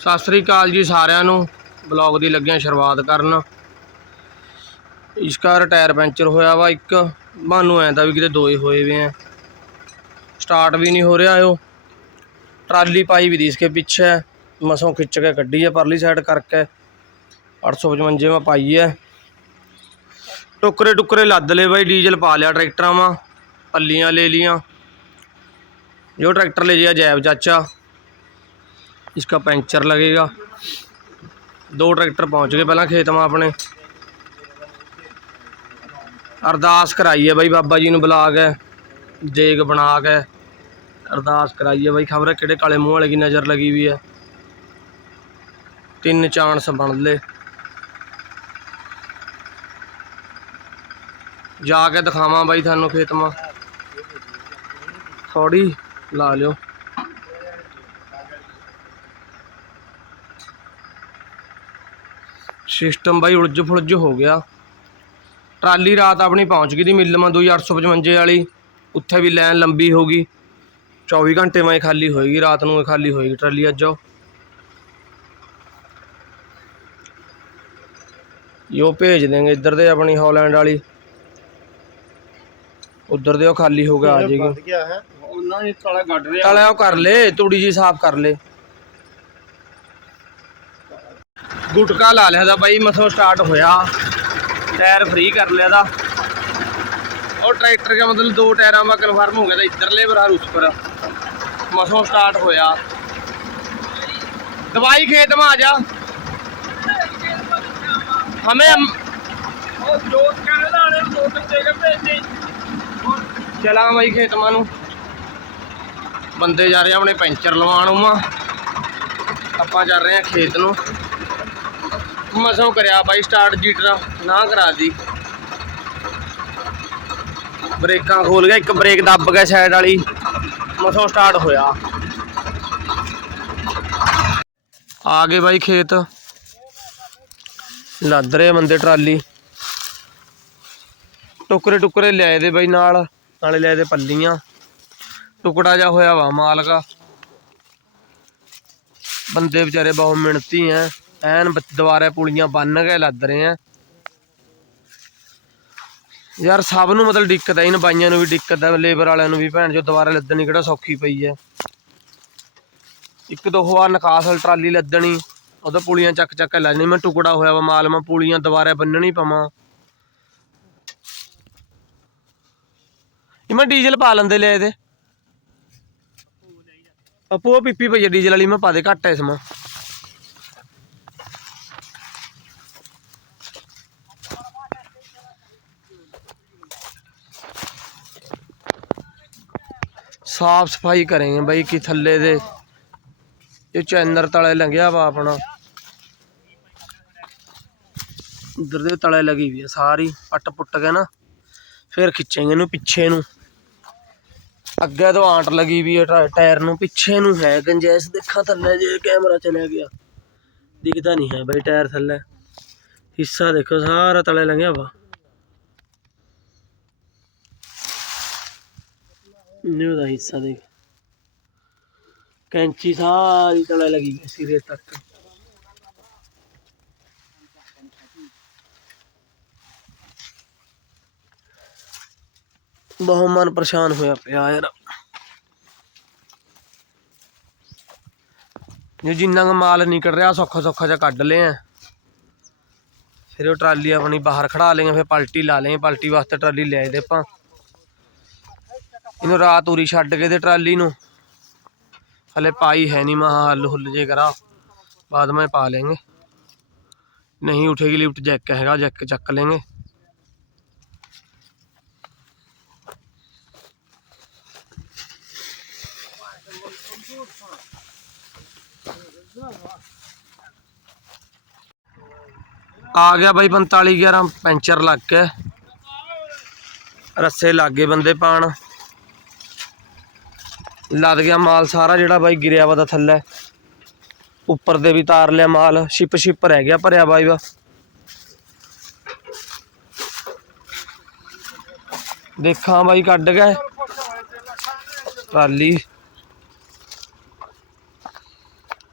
ਸਤਿ ਸ੍ਰੀ ਅਕਾਲ ਜੀ ਸਾਰਿਆਂ ਨੂੰ। ਬਲੌਗ ਦੀ ਲੱਗਿਆ ਸ਼ੁਰੂਆਤ ਕਰਨ। ਇਸਕਾ ਟਾਇਰ ਪੈਂਚਰ ਹੋਇਆ ਵਾ ਇੱਕ। ਮਾਨੂੰ ਐਂਦਾ ਵੀ ਕਿਤੇ ਦੋਏ ਹੋਏ ਵੇ ਆ। ਸਟਾਰਟ ਵੀ ਨਹੀਂ ਹੋ ਰਿਹਾ ਉਹ ਟਰਾਲੀ ਪਾਈ ਵੀ ਦੀ ਇਸਕੇ ਪਿੱਛੇ। ਮਸੋਂ ਖਿੱਚ ਕੇ ਕੱਢੀ ਆ ਪਰਲੀ ਸਾਈਡ ਕਰਕੇ। 855 ਵਾਂ ਪਾਈ ਐ ਟੁਕਰੇ ਟੁਕਰੇ ਲੱਦ ਲਏ ਬਾਈ, ਡੀਜ਼ਲ ਪਾ ਲਿਆ ਟਰੈਕਟਰਾਂ ਮਾ। ਪੱਲੀਆਂ ਲੈ ਲੀਆਂ ਜੋ ਟਰੈਕਟਰ ਲੈ ਜਿਆ ਜੈਬ ਚਾਚਾ। इसका पंचर लगेगा दो ट्रैक्टर पहुंच गए पहला खेत में अपने ਅਰਦਾਸ ਕਰਾਈ ਹੈ ਬਾਈ ਬਾਬਾ ਜੀ ਨੂੰ ਬੁਲਾ ਕੇ ਦੇਗ ਬਣਾ ਕੇ ਅਰਦਾਸ ਕਰਾਈ ਹੈ ਬਾਈ ਖਬਰ ਕਿਹੜੇ ਕਾਲੇ ਮੂੰਹ ਵਾਲੇ ਦੀ ਨਜ਼ਰ ਲੱਗੀ ਵੀ ਹੈ ਤਿੰਨ ਚਾਂਸ ਬਣ ਲੇ ਜਾ ਕੇ ਦਿਖਾਵਾਂ ਬਾਈ ਤੁਹਾਨੂੰ ਖੇਤ ਮਾ ਥੋੜੀ ਲਾ ਲਿਓ ਸਿਸਟਮ ਬਾਈ ਉਲਝ ਫੁਲਝ ਹੋ ਗਿਆ। ਟਰਾਲੀ ਰਾਤ ਆਪਣੀ ਪਹੁੰਚ ਗਈ ਦੀ ਮਿੱਲ ਮਾ 2855 ਵਾਲੀ। ਉੱਥੇ ਵੀ ਲਾਈਨ ਲੰਬੀ ਹੋ ਗਈ। 24 ਘੰਟੇ ਮੈਂ ਖਾਲੀ ਹੋਏਗੀ ਰਾਤ ਨੂੰ ਖਾਲੀ ਹੋਏਗੀ ਟਰਾਲੀ ਅੱਜ। ਉਹ ਯੋ ਭੇਜ ਦੇਂਗੇ ਇੱਧਰ ਦੇ ਆਪਣੀ ਹਾਲੈਂਡ ਵਾਲੀ। ਉਧਰ ਦੇ ਉਹ ਖਾਲੀ ਹੋ ਗਿਆ ਆ ਜਾਏਗੀ ਉਹਨਾਂ ਨੇ ਸਾਲਾ ਗੱਡ ਰਿਹਾ ਤਲਿਆ ਉਹ ਕਰ ਲੈ ਤੂੜੀ ਜੀ ਸਾਫ਼ ਕਰ ਲੈ। ਗੁਟਕਾ ਲਾ ਲਿਆ ਦਾ ਬਾਈ ਮਸੋਂ ਸਟਾਰਟ ਹੋਇਆ। ਟਾਇਰ ਫ੍ਰੀ ਕਰ ਲਿਆ ਦਾ। ਉਹ ਟਰੈਕਟਰ ਦਾ ਮਤਲਬ ਦੋ ਟਾਇਰਾਂ ਦਾ ਕਨਫਰਮ ਹੋ ਗਿਆ ਤਾਂ ਇੱਧਰਲੇ ਬਰਾਰ ਉੱਪਰ ਮਸੋਂ ਸਟਾਰਟ ਹੋਇਆ। ਦਵਾਈ ਖੇਤ ਮਾ ਆ ਜਾ। ਹਮੇ ਚਲਾ ਬਾਈ ਖੇਤ ਮਾ ਨੂੰ। ਬੰਦੇ ਜਾ ਰਹੇ ਆਪਣੇ ਪੈਂਚਰ ਲਵਾਉਣ ਉਮਾ। ਆਪਾਂ ਜਾ ਰਹੇ ਆ ਖੇਤ ਨੂੰ। ਮਸੋਂ ਕਰਿਆ ਬਾਈ ਸਟਾਰਟ ਜੀਟਰਾ ਨਾ ਕਰਾ ਦੀ ਬ੍ਰੇਕਾਂ ਖੋਲ ਗਿਆ, ਇੱਕ ਬ੍ਰੇਕ ਦੱਬ ਗਿਆ ਸਾਈਡ ਵਾਲੀ। ਮਸੋਂ ਸਟਾਰਟ ਹੋਇਆ। ਆ ਗਏ ਬਾਈ ਖੇਤ। ਲੱਦ ਰਹੇ ਬੰਦੇ ਟਰਾਲੀ। ਟੁਕਰੇ ਟੁਕਰੇ ਲਿਆਏ ਦੇ ਬਾਈ ਨਾਲ, ਨਾਲੇ ਲਿਆਏ ਦੇ ਪੱਲੀਆਂ। ਟੁਕੜਾ ਜਾ ਹੋਇਆ ਵਾ ਮਾਲਕਾ। ਬੰਦੇ ਵਿਚਾਰੇ ਬਹੁਤ ਮਿਹਨਤੀ ਐ। ਐਨ ਬ- ਪੁਲੀਆਂ ਬੰਨ ਕੇ ਲੱਦ ਰਹੇ ਆ। ਯਾਰ ਸਭ ਨੂੰ ਮਤਲਬ ਦਿੱਕਤ ਐ ਇਹਨਾਂ ਬਾਈਆਂ ਨੂੰ ਵੀ ਦਿੱਕਤ ਐ ਲੇਬਰ ਵਾਲਿਆਂ ਨੂੰ ਵੀ ਭੈਣ ਜੋ ਦੁਬਾਰਾ ਲੱਦਣੀ ਕਿਹੜਾ ਸੌਖੀ ਪਈ ਹੈ ਇੱਕ ਦੋ ਵਾਰ ਨਿਕਾਸ ਟਰਾਲੀ ਲੱਦਣੀ ਉਹਦਾ ਪੁਲੀਆਂ ਚੱਕ ਚੱਕ ਕੇ ਲੈਣੀ ਮੈਂ ਟੁਕੜਾ ਹੋਇਆ ਵਾ ਮਾਲ, ਮੈਂ ਪੁਲੀਆਂ ਦੁਬਾਰਾ ਬੰਨਣੀ ਪਵਾਂ। ਇਹ ਮੈਂ ਡੀਜ਼ਲ ਪਾ ਲੈਂਦੇ ਲੈ ਇਹਦੇ ਪਪੂ ਪੀਪੀ ਪਈ ਡੀਜ਼ਲ ਵਾਲੀ, ਮੈਂ ਪਾ ਦੇ ਘੱਟ ਐ ਇਸ ਮਾ साफ सफाई करेंगे भाई कि थल्ले दे ये चैनर तले लंघिया वा अपना उधर दे तले लगी हुई है सारी पट पुट के ना फिर खिंचेंगे इनू पिछे नू अगे तो आंट लगी हुई है टायर नू पिछे नू है गंजैस देखा थल्ले जे कैमरा चला गया दिखता नहीं है भाई टायर थल्ले हिस्सा देखो सारा तले लंघिया वा ਵਾ ਨਿਊ ਹਿੱਸਾ ਦੇਖ ਕੈਂਚੀ ਸਾਰੀ ਤਲੇ ਲੱਗੀ ਗਈ ਸਿਰੇ ਤੱਕ। ਬਹੁਤ ਮਨ ਪਰੇਸ਼ਾਨ ਹੋਇਆ ਪਿਆ ਯਾਰ। ਜੋ ਜਿੰਨਾ ਕੁ ਮਾਲ ਨਿਕਲ ਰਿਹਾ, ਸੌਖਾ ਸੌਖਾ ਜਿਹਾ ਕੱਢ ਲਿਆ ਫਿਰ ਉਹ ਟਰਾਲੀ ਆਪਣੀ ਬਾਹਰ ਖੜਾ ਲੇਂਗੇ ਫਿਰ ਪਲਟੀ ਲਾ ਲੇਂਗੇ ਪਲਟੀ ਵਾਸਤੇ ਟਰਾਲੀ ਲੈ ਦੇ ਆਪਾਂ। ਇਹਨੂੰ ਰਾਤ ਉਰੀ ਛੱਡ ਕੇ ਤੇ ਟਰਾਲੀ ਨੂੰ। ਹਲੇ ਪਾਈ ਹੈ ਨਹੀਂ ਮਹਾ ਹੱਲ ਹੁੱਲ ਜੇ ਕਰਾਂ ਬਾਦ ਮੈਂ ਪਾ ਲੇਗੇ ਨਹੀਂ ਉਠੇਗੀ ਲਿਫਟ ਜੈਕ ਹੈਗਾ ਜੈਕ ਚੱਕ ਲੈਂਗੇ ਆ ਗਿਆ ਬਾਈ 45 11 ਪੈਂਚਰ ਲੱਗ ਗਿਆ। ਰੱਸੇ ਲੱਗੇ ਬੰਦੇ ਪਾਣ ਲੱਦ ਗਿਆ ਮਾਲ ਸਾਰਾ ਜਿਹੜਾ ਬਾਈ ਗਿਰਿਆ ਵਾ ਦਾ ਥੱਲੇ। ਉੱਪਰ ਦੇ ਵੀ ਤਾਰ ਲਿਆ ਮਾਲ ਸ਼ਿਪ ਸ਼ਿਪ ਰਹਿ ਗਿਆ ਭਰਿਆ ਬਾਈ ਵਾ। ਦੇਖਾਂ ਬਾਈ ਕੱਢ ਗਏ ਟਰਾਲੀ।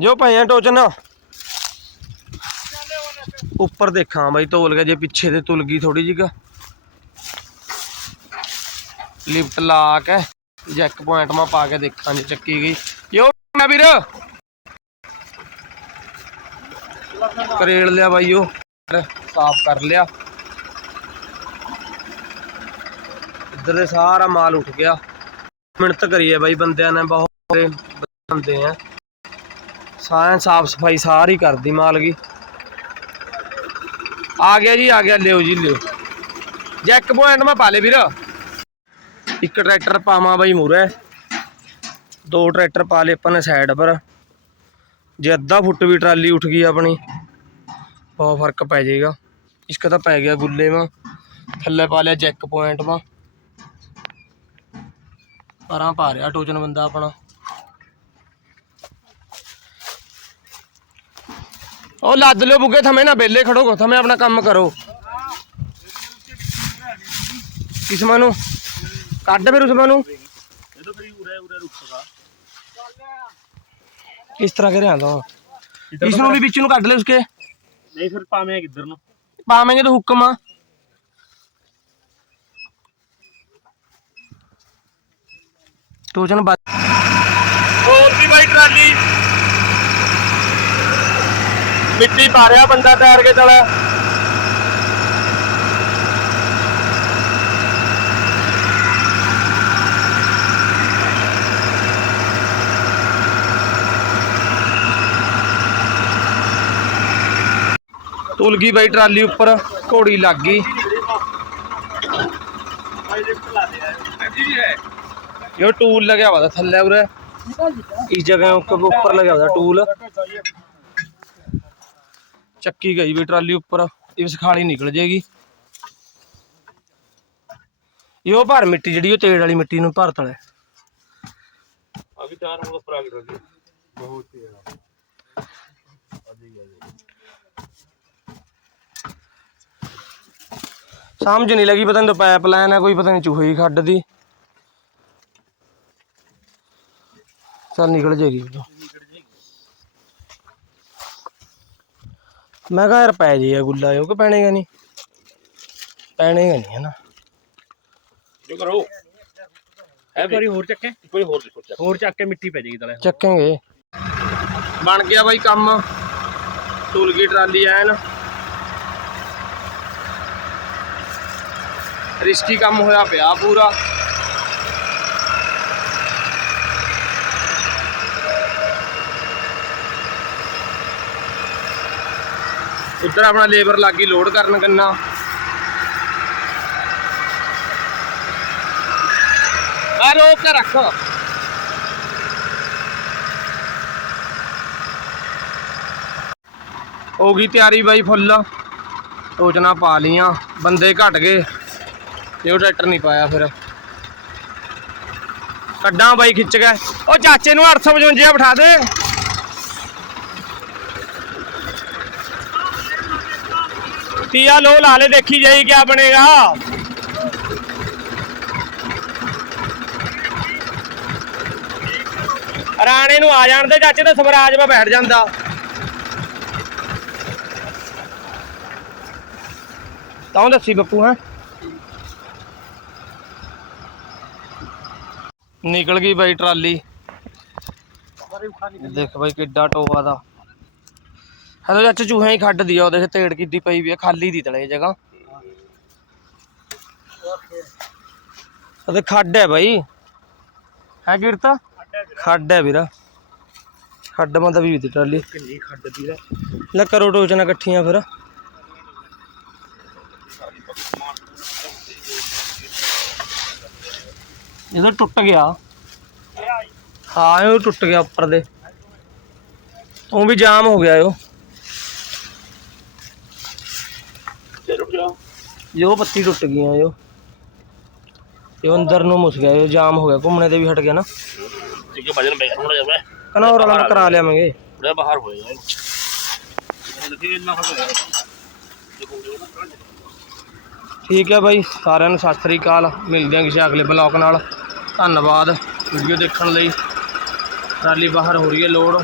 ਜੋ ਪਏ ਆ ਟੋਚਨ। ਉੱਪਰ ਦੇਖਾਂ ਬਾਈ ਤੋਲ ਗਿਆ ਜੇ ਪਿੱਛੇ ਤੇ ਤੁਲ ਗਈ ਥੋੜੀ ਜਿਹੀ ਲਿਫਟ ਲਾ ਕੇ। ਜੈਕ ਪੁਆਇੰਟ ਮਾ ਪਾ ਕੇ ਦੇਖਾਂ ਜੇ ਚੱਕੀ ਗਈ। ਯੋ ਨਾ ਵੀਰ। ਕਰੇਲ ਲਿਆ ਬਾਈ ਉਹ। ਸਾਫ਼ ਕਰ ਲਿਆ। ਇੱਧਰ ਸਾਰਾ ਮਾਲ ਉੱਠ ਗਿਆ। ਮਿਹਨਤ ਕਰੀਏ ਬਾਈ ਬੰਦਿਆਂ ਨੇ, ਬਹੁਤ ਬੰਦੇ ਆ। ਸਾਰਾ ਸਾਫ਼ ਸਫ਼ਾਈ ਸਾਰੀ ਕਰਦੀ ਮਾਲ ਗਈ ਆ ਗਿਆ ਜੀ, ਆ ਗਿਆ, ਲਿਓ ਜੀ, ਲਿਓ। ਜੈਕ ਪੁਆਇੰਟ ਮੈਂ ਪਾ ਲੇ ਵੀਰ। ਇੱਕ ਟਰੈਕਟਰ ਪਾਵਾਂ ਬਾਈ ਮੂਰੇ ਦੋ ਟਰੈਕਟਰ ਪਾ ਲਏ ਆਪਾਂ ਨੇ ਸਾਈਡ ਪਰ। ਜੇ ਅੱਧਾ ਫੁੱਟ ਵੀ ਟਰਾਲੀ ਉੱਠ ਗਈ ਆਪਣੀ, ਬਹੁਤ ਫ਼ਰਕ ਪੈ ਜਾਏਗਾ। ਇਸਕਾ ਤਾਂ ਪੈ ਗਿਆ ਗੁੱਲੇ ਵਾਂ। ਥੱਲੇ ਪਾ ਲਿਆ ਜੈਕ ਪੁਆਇੰਟ ਮਾ ਪਰਾਂ ਪਾ ਰਿਹਾ ਟੋਜਨ ਬੰਦਾ ਆਪਣਾ। ਉਹ ਲੱਦ ਲਿਓ ਬੁੱਗੇ, ਥਮੇ ਨਾ ਬੇਲੇ ਖੜੋ, ਥਮੇ ਆਪਣਾ ਕੰਮ ਕਰੋ। ਕਿਸਮਾਂ ਨੂੰ? ਕੱਢ ਫਿਰ ਉਸਮਾਂ ਨੂੰ। ਇਹ ਤਾਂ ਫਿਰ ਉਰੇ ਉਰੇ ਰੁਕਦਾ ਕਿਸ ਤਰ੍ਹਾਂ ਕਰੇ ਆਂਦਾ ਇਸ ਨੂੰ ਵੀ ਵਿੱਚ ਨੂੰ ਕੱਢ ਲੈ ਉਸਕੇ। ਨਹੀਂ ਫਿਰ ਪਾਵੇਂ ਕਿੱਧਰ ਨੂੰ। ਪਾਵਾਂਗੇ ਤਾਂ ਹੁਕਮ ਆ। ਟੋਜਨ ਬਾ ਹੋਰ ਵੀ ਬਾਈ ਟਰਾਲੀ। ਮਿੱਟੀ ਪਾ ਰਿਹਾ ਬੰਦਾ ਟਾਇਰ ਕੇ ਤਲ ਤੁਲ ਗਈ ਬਾਈ ਟਰਾਲੀ ਉੱਪਰ ਘੋੜੀ ਲੱਗ ਗਈ। ਇਹ ਟੂਲ ਲਗਿਆ ਵਾ ਤਾ ਥੱਲੇ ਉਰੇ। ਇਸ ਜਗ੍ਹਾ ਉੱਪਰ ਉੱਪਰ ਲਗਿਆ ਵਾ ਤਾ ਟੂਲ ਚੱਕੀ ਗਈ ਵੀ ਟਰਾਲੀ ਉੱਪਰ ਇਹ ਸਖਾਲੀ ਨਿਕਲ ਜੇਗੀ। ਇਹ ਭਰ ਮਿੱਟੀ ਜਿਹੜੀ ਉਹ ਤੇੜ ਵਾਲੀ ਮਿੱਟੀ ਨੂੰ ਭਰ ਤਲੇ। ਆ ਵੀ ਚਾਰ ਹੁਣ ਉੱਪਰ ਆ ਗਈ ਬਹੁਤ ਹੀ ਆ। ਸਮਝ ਨਹੀਂ ਲੱਗੀ ਪਤਾ ਨਹੀਂ ਪਾਈਪ ਲਾਈਨ ਹੈ ਕੋਈ ਪਤਾ ਨਹੀਂ ਚੂਹੀ ਖੱਡ ਦੀ ਚੱਲ ਨਿਕਲ ਜੇਗੀ ਉਹ ਤੋਂ। ਮੈਂ ਕਿਹਾ ਯਾਰ ਪੈ ਜੇ ਆ ਗੁੱਲਾ ਉਹ ਕਿ ਪੈਣੇਗਾ ਨਹੀਂ ਪੈਣੇਗਾ ਨਹੀਂ ਹੈ ਨਾ ਜੋ ਕਰੋ। ਇੱਕ ਵਾਰੀ ਹੋਰ ਚੱਕੇ। ਇੱਕ ਵਾਰੀ ਹੋਰ ਦੇਖੋ ਚੱਕ। ਹੋਰ ਚੱਕ ਕੇ ਮਿੱਟੀ ਪੈ ਜਾਏਗੀ ਤਲੇ। ਚੱਕਾਂਗੇ। ਬਣ ਗਿਆ ਬਾਈ ਕੰਮ। ਤੁਲ ਗਈ ਟਰਾਲੀ ਐਨ। ਰਿਸਕੀ ਕੰਮ ਹੋਇਆ ਪਿਆ ਪੂਰਾ। ਉੱਧਰ ਆਪਣਾ ਲੇਬਰ ਲੱਗੀ ਲੋਡ ਕਰਨ ਗੰਨਾ ਆ ਰੋਕ ਕੇ ਰੱਖ। ਹੋ ਗਈ ਤਿਆਰੀ ਬਾਈ ਫੁੱਲ। ਟੋਚਨਾ ਪਾ ਲੀਆਂ ਬੰਦੇ ਘਟ ਗਏ। ਤੇ ਉਹ ਟਰੈਕਟਰ ਨਹੀਂ ਪਾਇਆ ਫਿਰ। ਕੱਡਾਂ ਬਾਈ ਖਿੱਚ ਗਏ ਉਹ ਚਾਚੇ ਨੂੰ 855 ਬਿਠਾ ਦੇ। ਤੀਆ ਲੋ ਲਾ ਲੈ, ਦੇਖੀ ਜਾਈ ਕਿਆ ਬਣੇਗਾ। ਰਾਣੇ ਨੂੰ ਆ ਜਾਣ ਦੇ, ਚਾਚੇ ਤੇ ਸਵਰਾਜ 'ਮਾ ਬੈਠ ਜਾਂਦਾ। ਤਾਂ ਦੱਸੀ ਬੱਪੂ, ਹੈ? ਨਿਕਲ ਗਈ ਬਾਈ ਟਰਾਲੀ। ਦੇਖ ਬਾਈ ਕਿੱਡਾ ਟੋਆ ਦਾ। ਹੈਲੋ ਚਾਚਾ ਚੂਹਿਆਂ ਹੀ ਖੱਡ ਦੀ ਆ ਉਹਦੇ ਤੇੜ ਕੀਤੀ ਪਈ ਵੀ ਆ ਖਾਲੀ ਦੀ ਤਲੇ ਜਗ੍ਹਾ। ਉਹਦੇ ਖੱਡ ਹੈ ਬਾਈ। ਹੈ ਕਿਰਤਾ? ਖੱਡ ਹੈ ਵੀਰਾ। ਖੱਡ ਮਾ ਵੀ ਦੀ ਟਰਾਲੀ। ਕਿੰਨੀ ਖੱਡ ਦੀ ਦਾ ਲੈ ਕਰੋ ਟੋਚਨਾ ਇਕੱਠੀਆਂ ਫਿਰ। ਇਹਦਾ ਟੁੱਟ ਗਿਆ। ਹਾਂ ਇਹ ਟੁੱਟ ਗਿਆ ਉੱਪਰ ਦੇ। ਉਹ ਵੀ ਜਾਮ ਹੋ ਗਿਆ ਉਹ। ਤੇ ਰੁਕ ਜਾ ਜੋ ਪੱਤੀ ਟੁੱਟ ਗਈਆਂ ਜੋ ਇਹ ਅੰਦਰ ਨੂੰ ਮੁਸ ਗਿਆ ਇਹ ਜਾਮ ਹੋ ਗਿਆ ਘੁੰਮਣੇ ਤੇ ਵੀ ਹਟ ਗਿਆ ਨਾ। ਠੀਕ ਹੈ ਵਜਨ ਬੈਠ ਥੋੜਾ ਜਿਹਾ ਮੈਂ ਕਨਾ ਹੋਰ ਵਾਲਾ ਕਰਾ ਲਿਆਵਾਂਗੇ। ਥੋੜਾ ਬਾਹਰ ਹੋਏਗਾ ਠੀਕ ਹੈ ਬਾਈ ਸਾਰਿਆਂ ਨੂੰ ਸਤਿ ਸ੍ਰੀ ਅਕਾਲ। ਮਿਲਦੇ ਹਾਂ ਕਿਸੇ ਅਗਲੇ ਬਲੌਗ ਨਾਲ। ਧੰਨਵਾਦ। ਵੀਡੀਓ ਦੇਖਣ ਲਈ ਟਰਾਲੀ ਬਾਹਰ ਹੋ ਰਹੀ ਹੈ ਲੋਡ।